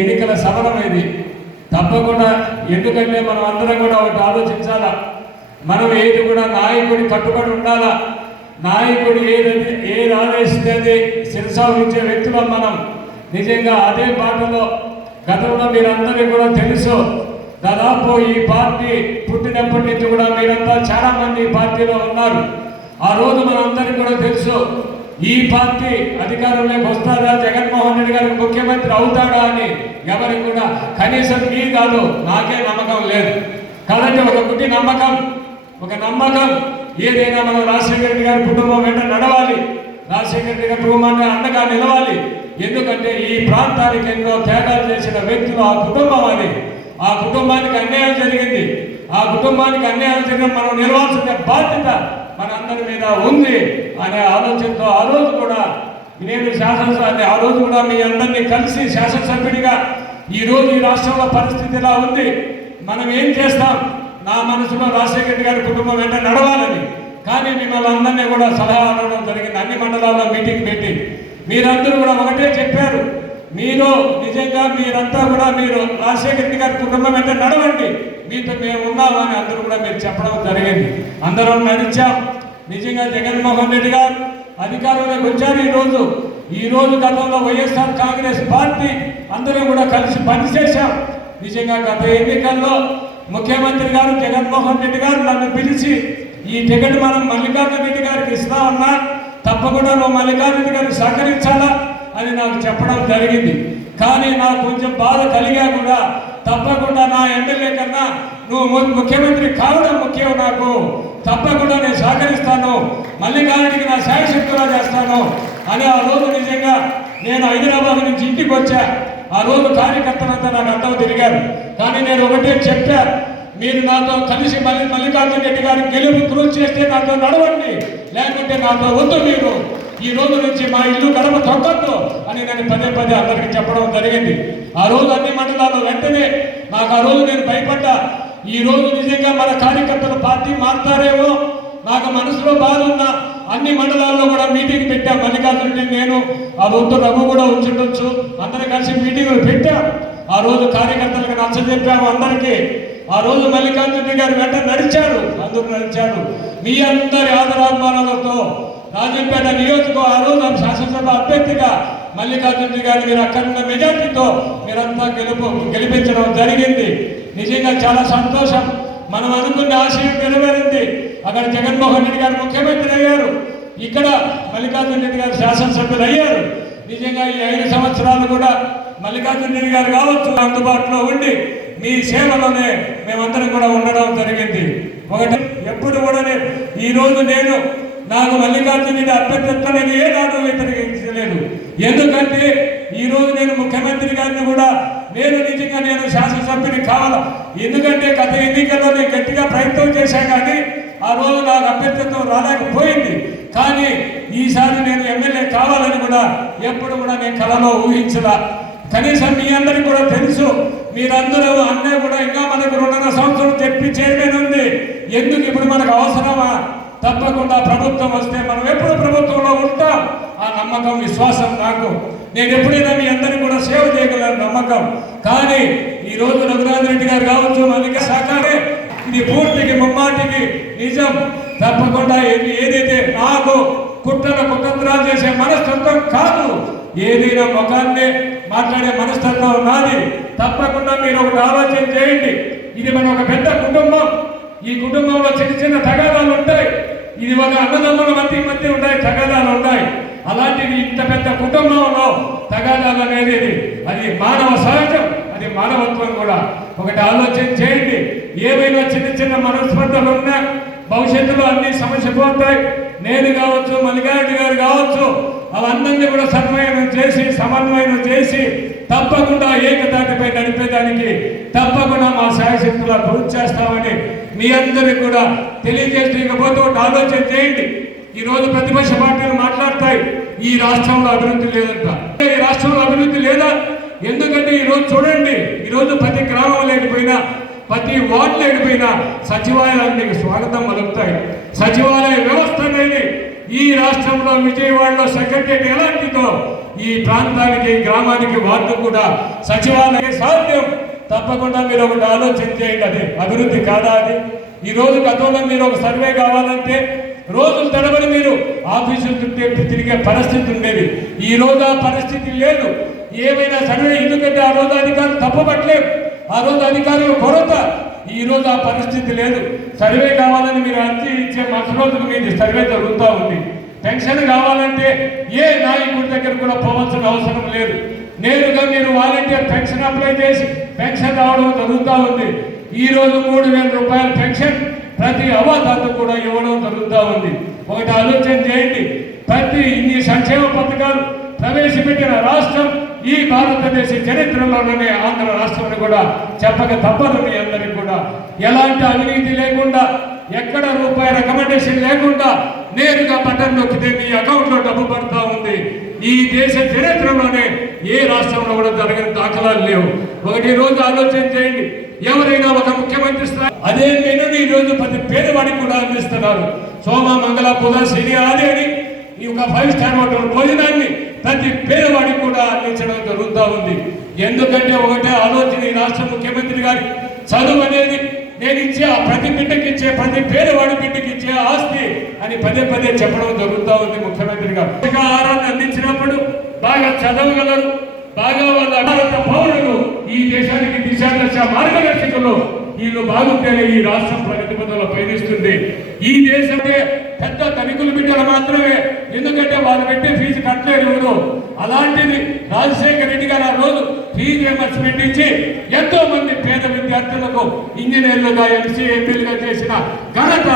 ఎన్నికల సమరం ఇది తప్పకుండా ఎందుకంటే మనం అందరం కూడా ఒకటి ఆలోచించాలా? మనం ఏది కూడా నాయకుడి కట్టుబడి ఉండాలా? నాయకుడు ఏదైతే ఏది ఆదేశిస్తే అది శిరసాగించే వ్యక్తులం మనం. నిజంగా అదే పాటలో గతంలో మీరందరికీ కూడా తెలుసు. దాదాపు ఈ పార్టీ పుట్టినప్పటి నుంచి కూడా మీరంతా చాలా మంది పార్టీలో ఉన్నారు. ఆ రోజు మనందరికీ కూడా తెలుసు. ఈ పార్టీ అధికారంలోకి వస్తారా? జగన్మోహన్ రెడ్డి గారు ముఖ్యమంత్రి అవుతాడా అని ఎవరికి కూడా కనీసం మీ కాదు నాకే నమ్మకం లేదు. కాబట్టి ఒక గుడ్డి నమ్మకం ఒక నమ్మకం. ఏదైనా మనం రాజశేఖర రెడ్డి గారి కుటుంబం వెంట నడవాలి. రాజశేఖర రెడ్డి గారి కుటుంబాన్ని అండగా నిలవాలి. ఎందుకంటే ఈ ప్రాంతానికి ఎన్నో త్యాగాలు చేసిన వ్యక్తులు ఆ కుటుంబం అని. ఆ కుటుంబానికి అన్యాయం జరిగింది. ఆ కుటుంబానికి అన్యాయం జరిగిన మనం నిలవాల్సిన బాధ్యత అందరి మీద ఉంది అనే ఆలోచనతో ఆ రోజు కూడా నేను శాసనసభ ఆ రోజు కూడా మీ అందరినీ కలిసి శాసనసభ్యుడిగా ఈ రోజు ఈ రాష్ట్రంలో పరిస్థితి ఇలా ఉంది. మనం ఏం చేస్తాం? నా మనసులో రాజశేఖర గారి కుటుంబం వెంట నడవాలని. కానీ మిమ్మల్ని అందరినీ కూడా సలహా అడగడం జరిగింది. అన్ని మండలాల్లో మీటింగ్ పెట్టి. మీరందరూ కూడా ఒకటే చెప్పారు. మీరు నిజంగా మీరంతా కూడా మీరు రాజశేఖర గారి కుటుంబం వెంట నడవండి. మీతో మేము ఉన్నామని అని అందరూ కూడా మీరు చెప్పడం జరిగింది. అందరం నడిచాం. నిజంగా జగన్మోహన్ రెడ్డి గారు అధికారంలోకి వచ్చారు ఈరోజు. ఈ రోజు గతంలో వైఎస్ఆర్ కాంగ్రెస్ పార్టీ అందరం కూడా కలిసి పనిచేశాం. నిజంగా గత ఎన్నికల్లో ముఖ్యమంత్రి గారు జగన్మోహన్ రెడ్డి గారు నన్ను పిలిచి ఈ టికెట్ మనం మల్లికార్జున రెడ్డి గారికి ఇస్తామన్నా తప్పకుండా నువ్వు మల్లికార్జున గారు సహకరించాలా? అని నాకు చెప్పడం జరిగింది. కానీ నాకు కొంచెం బాధ కలిగా కూడా తప్పకుండా నా ఎమ్మెల్యే కన్నా నువ్వు ము- ముఖ్యమంత్రి కావడం ముఖ్యం నాకు. తప్పకుండా నేను సహకరిస్తాను. మల్లికార్జునికి నా శాయశక్తులా చేస్తాను. అని ఆ రోజు నిజంగా నేను హైదరాబాద్ నుంచి ఇంటికి వచ్చా. ఆ రోజు కార్యకర్తలంతా నాకు అర్థం తిరిగారు. కానీ నేను ఒకటే చెప్పా మీరు నాతో కలిసి మళ్ళీ మల్లికార్జున రెడ్డి గారి గెలుపు కృషి చేస్తే నాతో నడవండి. లేకుంటే నాతో వద్దు మీరు. ఈ రోజు నుంచి మా ఇల్లు గడప తొక్కద్దు అని నేను పదే పదే అందరికీ చెప్పడం జరిగింది. ఆ రోజు అన్ని మండలాల్లో వెంటనే నాకు ఆ రోజు నేను భయపడ్డా. ఈ రోజు నిజంగా మన కార్యకర్తలు పార్టీ మారుతారేమో? నాకు మనసులో బాధ ఉన్న అన్ని మండలాల్లో కూడా మీటింగ్ పెట్టా. మల్లికార్జునుడి నేను ఆ రోజు రఘు కూడా ఉంచుండొచ్చు. అందరం కలిసి మీటింగులు పెట్టాం. ఆ రోజు కార్యకర్తలకు నచ్చజెప్పాము అందరికీ. ఆ రోజు మల్లికార్జున గారు వెంట నడిచారు. అందరూ నడిచాడు మీ అందరి ఆదరాభిమానాలతో రాజంపేట నియోజక ఆ రోజు శాసనసభ అభ్యర్థిగా మల్లికార్జున గారు మీరు అక్కడున్న మెజార్టీతో మీరంతా గెలుపు గెలిపించడం జరిగింది. నిజంగా చాలా సంతోషం. మనం అనుకున్న ఆశయం నెరవేరింది. అక్కడ జగన్మోహన్ రెడ్డి గారు ముఖ్యమంత్రి అయ్యారు. ఇక్కడ మల్లికార్జున రెడ్డి గారు శాసనసభ్యులు అయ్యారు. నిజంగా ఈ ఐదు సంవత్సరాలు కూడా మల్లికార్జున రెడ్డి గారు కావచ్చు అందుబాటులో ఉండి మీ సేవలోనే మేమందరం కూడా ఉండడం జరిగింది. ఒకటి ఎప్పుడు కూడా ఈరోజు ఈ రోజు నేను నాకు మల్లికార్జున రెడ్డి అభ్యర్థిత్వం నేను ఏనాడు వ్యతిరేకించలేదు ఎందుకంటే ఈ రోజు నేను ముఖ్యమంత్రి గారిని కూడా నేను నిజంగా నేను శాసనసభ్యుని కావాలా? ఎందుకంటే గత ఎన్నికల్లో నేను గట్టిగా ప్రయత్నం చేశాను కానీ ఆ రోజు నాకు అభ్యర్థిత్వం రాలేకపోయింది. కానీ ఈసారి నేను ఎమ్మెల్యే కావాలని కూడా ఎప్పుడు కూడా నేను కళలో ఊహించదా కనీసం మీ అందరికి కూడా తెలుసు మీరందరూ అన్నీ కూడా ఇంకా మనకు రెండున్నర సంవత్సరం చెప్పి చైర్మన్ ఉంది. ఎందుకు ఇప్పుడు మనకు అవసరమా? తప్పకుండా ప్రభుత్వం వస్తే మనం ఎప్పుడు ప్రభుత్వంలో ఉంటాం ఆ నమ్మకం విశ్వాసం నాకు. నేను ఎప్పుడైనా మీ అందరినీ కూడా సేవ చేయగలను నమ్మకం. కానీ ఈ రోజు రఘునాథ్ రెడ్డి గారు కావచ్చు అందుకే సహకారే. ఇది పూర్తికి ముమ్మాటికి నిజం. తప్పకుండా ఏది ఏదైతే నాకు కుట్రల కుతంత్రాలు చేసే మనస్తత్వం కాదు ఏదైనా ముఖాన్నే మాట్లాడే మనస్తత్వం నాది. తప్పకుండా మీరు ఒకటి ఆలోచన చేయండి. ఇది మన ఒక పెద్ద కుటుంబం. ఈ కుటుంబంలో చిన్న చిన్న తగాదాలు ఉంటాయి. ఇది ఒక అన్నదమ్ముల మధ్య మధ్య ఉంటాయి తగాదాలు ఉంటాయి. అలాంటిది ఇంత పెద్ద కుటుంబంలో తగాదాలు అనేది అది మానవ సహజం అది మానవత్వం కూడా. ఒకటి ఆలోచన చేయండి. ఏమైనా చిన్న చిన్న మనస్పర్ధలు ఉన్నా భవిష్యత్తులో అన్ని సమస్య పోతాయి. నేను కావచ్చు మల్లికారెడ్డి గారు కావచ్చు అవన్నీ కూడా సమన్వయం చేసి సమన్వయం చేసి తప్పకుండా ఏకతాటిపై నడిపేదానికి తప్పకుండా మా శాయశక్తుల కృషి చేస్తామని మీ అందరికి కూడా తెలియజేస్తూ ఇకపోతే ఒకటి ఆలోచన చేయండి. ఈరోజు ప్రతిపక్ష పార్టీలు మాట్లాడతాయి. ఈ రాష్ట్రంలో అభివృద్ధి లేదంట. ఈ రాష్ట్రంలో అభివృద్ధి లేదా? ఎందుకంటే ఈరోజు చూడండి ఈరోజు ప్రతి గ్రామం లేకపోయినా ప్రతి వార్డు లేకపోయినా సచివాలయానికి స్వాగతం పలుకుతాయి. సచివాలయ వ్యవస్థ అనేది ఈ రాష్ట్రంలో విజయవాడలో సెక్రటరీ ఎలాంటిదో ఈ ప్రాంతానికి ఈ గ్రామానికి వార్డు కూడా సచివాలయ సాధ్యం. తప్పకుండా మీరు ఒకటి ఆలోచన చేయండి అది అభివృద్ధి కాదా అది? ఈ రోజు గతంలో మీరు ఒక సర్వే కావాలంటే రోజులు తరబడి మీరు ఆఫీసులు చుట్టే తిరిగే పరిస్థితి ఉండేది. ఈ రోజు ఆ పరిస్థితి లేదు. ఏమైనా సర్వే ఎందుకంటే ఆ రోజు అధికారులు తప్పబట్టలేవు ఆ రోజు అధికారుల కొరత. ఈ రోజు ఆ పరిస్థితి లేదు. సర్వే కావాలని మీరు అర్జీ ఇచ్చే మరుస రోజులు మీది సర్వే జరుగుతూ ఉంది. పెన్షన్ కావాలంటే ఏ నాయకుడి దగ్గర కూడా పోవాల్సిన అవసరం లేదు. నేరుగా మీరు వాలంటీర్ పెన్షన్ అప్లై చేసి పెన్షన్ రావడం జరుగుతూ ఉంది. ఈ రోజు మూడు వేల రూపాయల పెన్షన్ ప్రతి అవాతాత కూడా ఇవ్వడం జరుగుతూ ఉంది. ఒకటి ఆలోచన చేయండి. ప్రతి ఇన్ని సంక్షేమ పథకాలు ప్రవేశపెట్టిన రాష్ట్రం ఈ భారతదేశ చరిత్రలోనే ఆంధ్ర రాష్ట్రాన్ని కూడా చెప్పక తప్పదు మీ అందరికి కూడా. ఎలాంటి అవినీతి లేకుండా ఎక్కడ రూపాయి రికమెండేషన్ లేకుండా నేరుగా బటన్ నొక్కితే మీ అకౌంట్లో డబ్బు పడుతూ ఉంది. ఈ దేశ చరిత్రలోనే ఏ రాష్ట్రంలో కూడా జరగని దాఖలాలు లేవు. ఒకటి రోజు ఆలోచన చేయండి. ఎవరైనా ఒక ముఖ్యమంత్రి స్థాయి అదే మెనుని ఈరోజు ప్రతి పేదవాడికి కూడా అందిస్తున్నారు. సోమ మంగళ పుధ శని ఆది అని ఈ ఒక ఫైవ్ స్టార్ హోటల్ భోజనాన్ని ప్రతి పేదవాడికి కూడా అందించడం జరుగుతూ ఉంది. ఎందుకంటే ఒకటే ఆలోచన ఈ రాష్ట్ర ముఖ్యమంత్రి గారి చదువు అనేది నేను ఇచ్చే ఆ ప్రతి బిడ్డకి ఇచ్చే ప్రతి పేదవాడి బిడ్డకి ఇచ్చే ఆస్తి అని పదే పదే చెప్పడం జరుగుతూ ఉంది ముఖ్యమంత్రి గారు. ఆహారాన్ని అందించినప్పుడు బాగా చదవగలరు బాగా వాళ్ళ భారత పౌరులు ఈ దేశానికి దిశాదశ మార్గదర్శకులు వీళ్ళు బాగుంటేనే ఈ రాష్ట్రం ప్రగతి పదంలో పయనిస్తుంది. ఈ దేశమే పెద్ద ధనికుల బిడ్డలు మాత్రమే. ఎందుకంటే వాళ్ళు పెట్టే ఫీజు కట్టలేరు ఎవరు? అలాంటిది రాజశేఖర రెడ్డి గారు ఆ రోజు ఫీజు రియంబర్స్మెంట్ ఇచ్చి ఎంతో మంది పేద విద్యార్థులకు ఇంజనీర్లుగా ఎంసీ ఎంపీలుగా చేసిన ఘనత